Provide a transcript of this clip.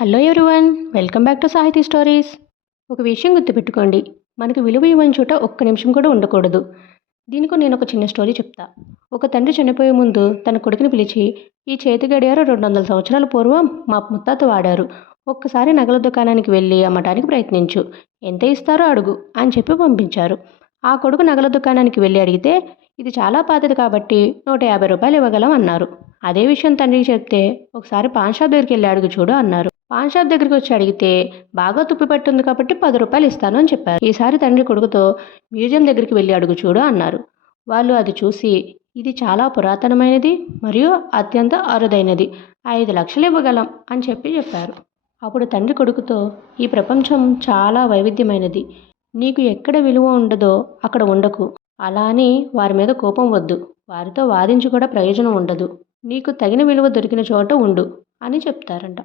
Hello everyone, welcome back to సాహితీ stories. ఒక విషయం గుర్తుపెట్టుకోండి, మనకు విలువ ఇవ్వని చోట ఒక్క నిమిషం కూడా ఉండకూడదు. దీనికి నేను ఒక చిన్న స్టోరీ చెప్తా. ఒక తండ్రి చనిపోయే ముందు తన కొడుకుని పిలిచి, ఈ చేతి గడియారం 200 సంవత్సరాల పూర్వం మా ముత్తాత వాడారు. ఒక్కసారి నగల దుకాణానికి వెళ్ళి అమ్మటానికి ప్రయత్నించు, ఎంత ఇస్తారో అడుగు అని చెప్పి పంపించారు. ఆ కొడుకు నగల దుకాణానికి వెళ్ళి అడిగితే, ఇది చాలా పాతది కాబట్టి 150 రూపాయలు ఇవ్వగలం అన్నారు. అదే విషయం తండ్రికి చెప్తే, ఒకసారి పాన్ షాప్ దగ్గరికి వెళ్ళి అడుగు చూడు అన్నారు. పాన్ షాప్ దగ్గరికి వచ్చి అడిగితే, బాగా తుప్పి పట్టుంది కాబట్టి 10 రూపాయలు ఇస్తాను అని చెప్పారు. ఈసారి తండ్రి కొడుకుతో మ్యూజియం దగ్గరికి వెళ్ళి అడుగు చూడు అన్నారు. వాళ్ళు అది చూసి, ఇది చాలా పురాతనమైనది మరియు అత్యంత అరుదైనది, 5 లక్షలు ఇవ్వగలం అని చెప్పారు. అప్పుడు తండ్రి కొడుకుతో, ఈ ప్రపంచం చాలా వైవిధ్యమైనది, నీకు ఎక్కడ విలువ ఉండదో అక్కడ ఉండకు, అలా అని వారి మీద కోపం వద్దు, వారితో వాదించి కూడా ప్రయోజనం ఉండదు, నీకు తగిన విలువ దొరికిన చోట ఉండు అని చెప్తారంట.